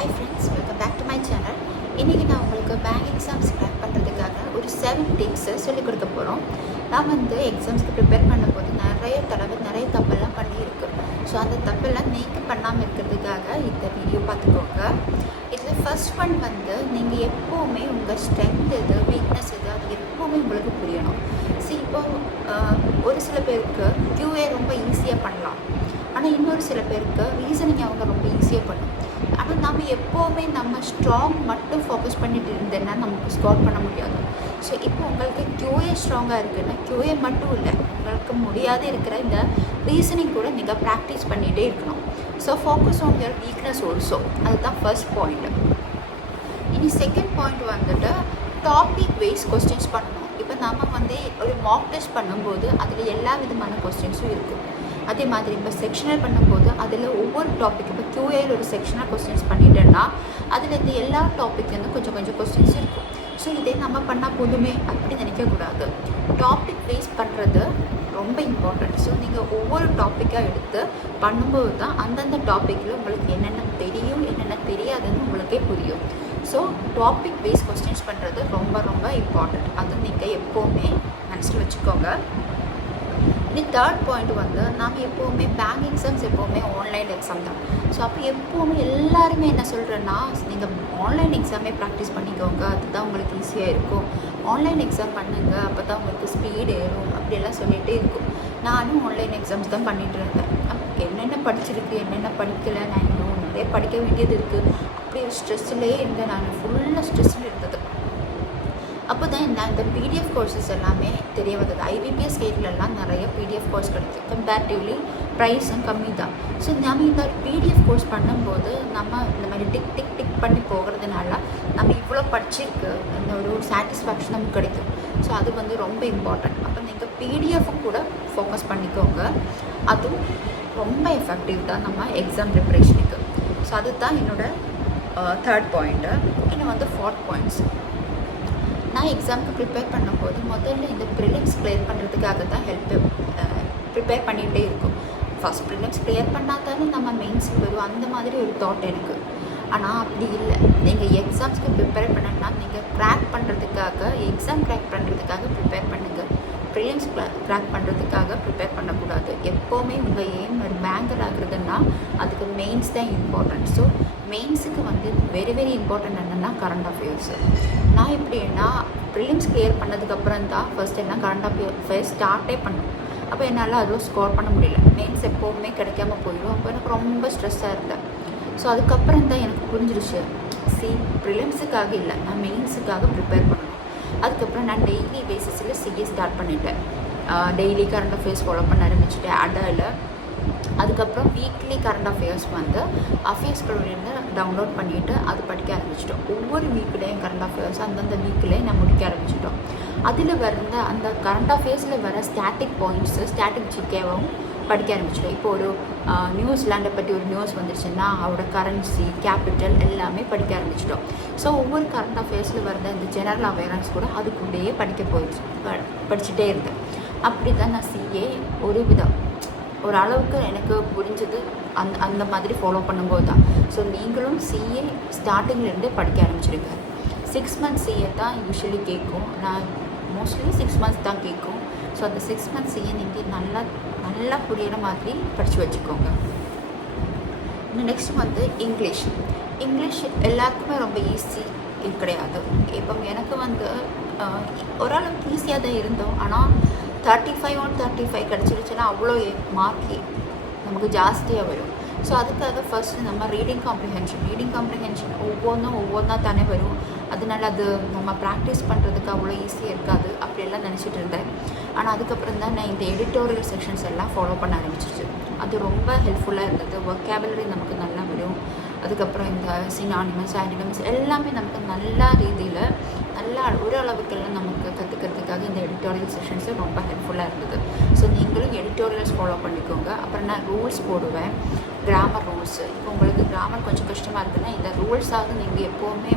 Hi friends welcome back to my channel இன்றைக்கி நான் உங்களுக்கு பேங்க் எக்ஸாம்ஸ் கிராக் பண்ணுறதுக்காக ஒரு செவன் டிப்ஸை சொல்லிக் கொடுக்க போகிறோம் நான் வந்து எக்ஸாம்ஸ்க்கு ப்ரிப்பேர் பண்ணும்போது நிறைய தடவை நிறைய தப்பெல்லாம் பண்ணியிருக்கு. ஸோ அந்த தப்பெல்லாம் நீங்கள் பண்ணாமல் இருக்கிறதுக்காக இந்த வீடியோ பார்த்துக்கோங்க. இதில் ஃபர்ஸ்ட் ஒன் வந்து நீங்கள் எப்போவுமே உங்கள் ஸ்ட்ரென்த் எது வீக்னஸ் எது அது எப்போவுமே உங்களுக்கு புரியணும். ஸோ இப்போ ஒரு சில பேருக்கு கியூஏ ரொம்ப ஈஸியாக பண்ணலாம். ஆனால் இன்னொரு சில பேருக்கு ரீசனிங் அவங்க ரொம்ப ஈஸியாக பண்ணும். ஆனால் நம்ம எப்போவுமே நம்ம ஸ்ட்ராங் மட்டும் ஃபோக்கஸ் பண்ணிட்டு இருந்தேன்னா நமக்கு ஸ்கோர் பண்ண முடியாது. ஸோ இப்போ உங்களுக்கு கியூஏ ஸ்ட்ராங்காக இருக்குன்னா கியூஏ மட்டும் இல்லை உங்களுக்கு முடியாது இருக்கிற இந்த ரீசனிங் கூட நீங்கள் ப்ராக்டிஸ் பண்ணிகிட்டே இருக்கணும். So focus on your weakness also அதுதான் ஃபர்ஸ்ட் பாயிண்ட் இனி செகண்ட் பாயிண்ட் வந்துட்டு டாபிக் வைஸ் கொஸ்டின்ஸ் பண்ணணும். இப்போ நம்ம வந்து ஒரு மாக் டெஸ்ட் பண்ணும்போது அதில் எல்லா விதமான கொஸ்டின்ஸும் இருக்கும் அதே மாதிரி இப்போ செக்ஷனல் பண்ணும்போது அதில் ஒவ்வொரு டாபிக் இப்போ கியூஏல ஒரு செக்ஷனல் கொஸ்டின்ஸ் பண்ணிட்டேன்னா அதில் இந்த எல்லா டாபிக்லேருந்து கொஞ்சம் கொஞ்சம் கொஸ்டின்ஸ் இருக்கும். ஸோ இதே நம்ம பண்ணால் போதுமே அப்படி நினைக்கக்கூடாது டாபிக் வைஸ் பண்ணுறது ரொம்ப இம்பார்ட்டன்ட் ஸோ நீங்கள் ஒவ்வொரு டாப்பிக்காக எடுத்து பண்ணும்போது தான் அந்தந்த டாப்பிக்கில் உங்களுக்கு என்னென்ன தெரியும் என்னென்ன தெரியாதுன்னு உங்களுக்கே புரியும். ஸோ டாபிக் வைஸ் கொஸ்டின்ஸ் பண்ணுறது ரொம்ப ரொம்ப இம்பார்ட்டண்ட் அது நீங்கள் எப்போவுமே மனசில் வச்சுக்கோங்க. இனி தேர்ட் பாயிண்ட் வந்து நாம் எப்போவுமே பேங்க் எக்ஸாம்ஸ் எப்போவுமே ஆன்லைன் எக்ஸாம் தான். ஸோ அப்போ எப்போவுமே எல்லாருமே என்ன சொல்கிறேன்னா நீங்கள் ஆன்லைன் எக்ஸாமே ப்ராக்டிஸ் பண்ணிக்கோங்க. அதுதான் உங்களுக்கு ஈஸியாக இருக்கும். ஆன்லைன் எக்ஸாம் பண்ணுங்க. அப்போ தான் உங்களுக்கு ஸ்பீடு ஏறும். அப்படியெல்லாம் சொல்லிகிட்டே இருக்கும். நானும் ஆன்லைன் எக்ஸாம்ஸ் தான் பண்ணிகிட்டு இருந்தேன். என்னென்ன படிச்சிருக்கு என்னென்ன படிக்கலை நான் இன்னும் நிறைய படிக்க வேண்டியது இருக்குது அப்படியே ஒரு ஸ்ட்ரெஸ்லேயே இருந்தேன் நான். ஃபுல்லாக ஸ்ட்ரெஸ்ஸில் இருந்தது. அப்போ தான் என்ன இந்த பிடிஎஃப் கோர்சஸ் எல்லாமே தெரிய வந்தது. ஐபிபிஎஸ் கேட்லலாம் நிறைய பிடிஎஃப் கோர்ஸ் கிடைக்கும் கம்பேரிட்டிவ்லி ப்ரைஸும் கம்மி தான் ஸோ நம்ம இந்த பிடிஎஃப் கோர்ஸ் பண்ணும்போது நம்ம இந்த மாதிரி டிக் டிக் டிக் பண்ணி போகிறதுனால நம்ம இவ்வளோ படிச்சிருக்கு அந்த ஒரு சாட்டிஸ்ஃபேக்ஷன் நமக்கு கிடைக்கும். ஸோ அது வந்து ரொம்ப இம்பார்ட்டன்ட் அப்போ நீங்கள் பிடிஎஃப் கூட ஃபோக்கஸ் பண்ணிக்கோங்க. அதுவும் ரொம்ப எஃபெக்டிவ் தான் நம்ம எக்ஸாம் ப்ரிப்பரேஷனுக்கு ஸோ அதுதான் என்னோடய தேர்ட் பாயிண்ட்டு இன்னும் வந்து ஃபோர்த் பாயிண்ட்ஸ் நான் எக்ஸாமுக்கு ப்ரிப்பேர் பண்ணும்போது முதல்ல இந்த ப்ரிலிம்ஸ் கிளியர் பண்ணுறதுக்காக தான் ஹெல்ப் ப்ரிப்பேர் பண்ணிகிட்டே இருக்கும். ஃபஸ்ட் ப்ரிலிம்ஸ் கிளியர் பண்ணால் தானே நம்ம மெயின்ஸுக்கு வரும். அந்த மாதிரி ஒரு தாட் எனக்கு. ஆனால் அப்படி இல்லை. நீங்கள் எக்ஸாம்ஸ்க்கு ப்ரிப்பேர் பண்ணணும்னா நீங்கள் க்ராக் பண்ணுறதுக்காக எக்ஸாம் க்ராக் பண்ணுறதுக்காக ப்ரிப்பேர் பண்ணுங்கள் ப்ரிலிம்ஸ் க்ராக் பண்ணுறதுக்காக ப்ரிப்பேர் பண்ணக்கூடாது. எப்போவுமே உங்கள் எய்ம் ஒரு பேங்கர் ஆகுறதுன்னா அதுக்கு மெயின்ஸ் தான் இம்பார்ட்டன்ட் ஸோ மெயின்ஸுக்கு வந்து வெரி வெரி இம்பார்ட்டன்ட் என்னென்னா கரண்ட் அஃபேர்ஸு நான் எப்படின்னா ப்ரிலிம்ஸ் கிளியர் பண்ணதுக்கப்புறம் தான் ஃபர்ஸ்ட் என்ன கரண்ட் அஃபேர்ஸ் ஸ்டார்ட்டே பண்ணோம். அப்போ என்னால் அதுவும் ஸ்கோர் பண்ண முடியல. மெயின்ஸ் எப்போவுமே கிடைக்காம போயிடும். அப்போ எனக்கு ரொம்ப ஸ்ட்ரெஸ்ஸாக இருந்தேன். ஸோ அதுக்கப்புறம் தான் எனக்கு புரிஞ்சிருச்சு. சி ப்ரிலிம்ஸுக்காக இல்லை. நான் மெயின்ஸுக்காக ப்ரிப்பேர் பண்ணணும். அதுக்கப்புறம் நான் டெய்லி பேசிஸில் சிஏ ஸ்டார்ட் பண்ணிட்டேன். டெய்லி கரண்ட் அஃபேர்ஸ் ஃபாலோ பண்ண ஆரம்பிச்சிட்டேன். அடாவில் அதுக்கப்புறம் வீக்லி கரண்ட் அஃபேர்ஸ் வந்து அஃபேர்ஸ் இருந்து டவுன்லோட் பண்ணிவிட்டு அது படிக்க ஆரம்பிச்சிட்டோம். ஒவ்வொரு வீக்லேயும் கரண்ட் அஃபேர்ஸ் அந்தந்த வீக்லேயும் நான் முடிக்க ஆரம்பிச்சிட்டோம். அதில் வர்ற அந்த கரண்ட் அஃபேர்ஸில் வர ஸ்டாட்டிக் பாயிண்ட்ஸு ஸ்டாட்டிக் ஜிகேவும் படிக்க ஆரம்பிச்சிட்டோம். இப்போ ஒரு நியூசிலாண்டை பற்றி ஒரு நியூஸ் வந்துருச்சுன்னா அவரோட கரன்சி கேபிட்டல் எல்லாமே படிக்க ஆரம்பிச்சிட்டோம். ஸோ ஒவ்வொரு கரண்ட் அஃபேர்ஸில் வர்ற இந்த ஜெனரல் அவேர்னஸ் கூட அதுக்குள்ளேயே படிக்க போயிடுச்சு. ப- படிச்சுட்டே இருந்தேன். அப்படி தான் நான் சிஏ ஒரு விதம் ஒரு அளவுக்கு எனக்கு புரிஞ்சது. அந்த அந்த மாதிரி ஃபாலோ பண்ணும்போது தான். ஸோ நீங்களும் சிஏ ஸ்டார்டிங்லேருந்தே படிக்க ஆரம்பிச்சிருங்க. சிக்ஸ் மந்த்ஸ் சிஏ தான் யூஸ்வலி கேட்கும். நான் மோஸ்ட்லி சிக்ஸ் மந்த்ஸ் தான் கேட்கும். ஸோ அந்த சிக்ஸ் மந்த்ஸ் சிஏ நீங்கள் நல்லா நல்லா புரியிற மாதிரி படித்து வச்சுக்கோங்க. நெக்ஸ்ட் வந்து இங்கிலீஷ் இங்கிலீஷ் எல்லாருக்குமே ரொம்ப ஈஸி கிடையாது. இப்போ எனக்கு வந்து ஓரளவுக்கு ஈஸியாக தான் இருந்தோம். ஆனால் thirty five one thirty five கிடச்சிருச்சுன்னா அவ்வளோ மார்க் நமக்கு ஜாஸ்தியாக வரும். ஸோ அதுக்காக ஃபர்ஸ்ட் நம்ம ரீடிங் காம்ப்ரிஹென்ஷன் ரீடிங் காம்ப்ரிஹென்ஷன் ஒவ்வொன்றும் ஒவ்வொன்றா தானே வரும். அதனால அது நம்ம ப்ராக்டிஸ் பண்ணுறதுக்கு அவ்வளோ ஈஸியாக இருக்காது. அப்படியெல்லாம் நினச்சிட்டு இருந்தேன். ஆனால் அதுக்கப்புறம் தான் நான் இந்த எடிட்டோரியல் செக்ஷன்ஸ் எல்லாம் ஃபாலோ பண்ண ஆரம்பிச்சிச்சு அது ரொம்ப ஹெல்ப்ஃபுல்லாக இருந்தது. ஒர்க்கேபுலரி நமக்கு நல்லா வரும். அதுக்கப்புறம் இந்த சினானிமஸ் ஆனிமல்ஸ் எல்லாமே நமக்கு நல்ல ரீதியில் நல்லா ஓரளவுக்கெல்லாம் நமக்கு கற்றுக்கிறதுக்காக இந்த எடிட்டோரியல் செஷன்ஸ் ரொம்ப ஹெல்ப்ஃபுல்லாக இருந்தது ஸோ நீங்களும் எடிட்டோரியல்ஸ் ஃபாலோ பண்ணிக்கோங்க அப்புறம் நான் ரூல்ஸ் போடுவேன் கிராமர் ரூல்ஸ் இப்போ உங்களுக்கு கிராமர் கொஞ்சம் கஷ்டமாக இருக்குன்னா இந்த ரூல்ஸாவது நீங்கள் எப்போவுமே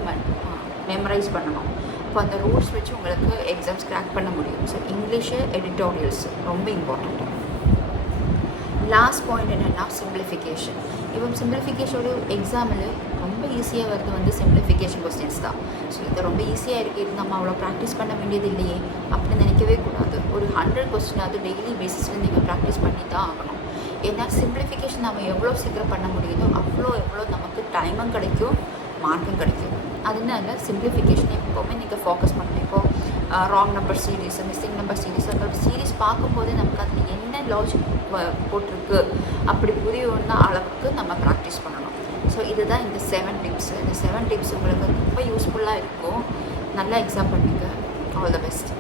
மெமரைஸ் பண்ணணும் இப்போ அந்த ரூல்ஸ் வச்சு உங்களுக்கு எக்ஸாம்ஸ் கிராக் பண்ண முடியும் ஸோ இங்கிலீஷு எடிட்டோரியல்ஸ் ரொம்ப இம்பார்ட்டண்ட் லாஸ்ட் பாயிண்ட் என்னென்னா சிம்பிளிஃபிகேஷன் இப்போ சிம்பிளிஃபிகேஷனோட எக்ஸாமில் ரொம்ப ஈஸியாக வருது வந்து சிம்பிளிஃபிகேஷன் கொஸ்டின்ஸ் தான். ஸோ இது ரொம்ப ஈஸியாக இருக்குது இது நம்ம அவ்வளோ ப்ராக்டிஸ் பண்ண வேண்டியது இல்லையே. அப்படின்னு நினைக்கவே கூடாது. ஒரு ஹண்ட்ரட் கொஸ்டின் அது டெய்லி பேசிஸில் நீங்கள் ப்ராக்டிஸ் பண்ணி தான் ஆகணும். ஏன்னா சிம்பிளிஃபிகேஷன் நம்ம எவ்வளோ சீக்கிரம் பண்ண முடியுதோ அவ்வளோ எவ்வளோ நமக்கு டைமும் கிடைக்கும் மார்க்கும் கிடைக்கும். அதனால சிம்பிளிஃபிகேஷன் எப்போவுமே நீங்கள் ஃபோக்கஸ் பண்ணணும் இப்போது wrong number series missing number series அந்த சீரீஸ் பார்க்கும்போது நமக்கு அதில் என்ன லாஜிக் போட்டிருக்கு அப்படி புரியணும்னா அளவுக்கு நம்ம ப்ராக்டிஸ் பண்ணணும் ஸோ இதுதான் இந்த செவன் டிப்ஸ் இந்த செவன் டிப்ஸ் உங்களுக்கு ரொம்ப யூஸ்ஃபுல்லாக இருக்கும் நல்லா எக்ஸாம் பண்ணிக்க ஆல் த பெஸ்ட்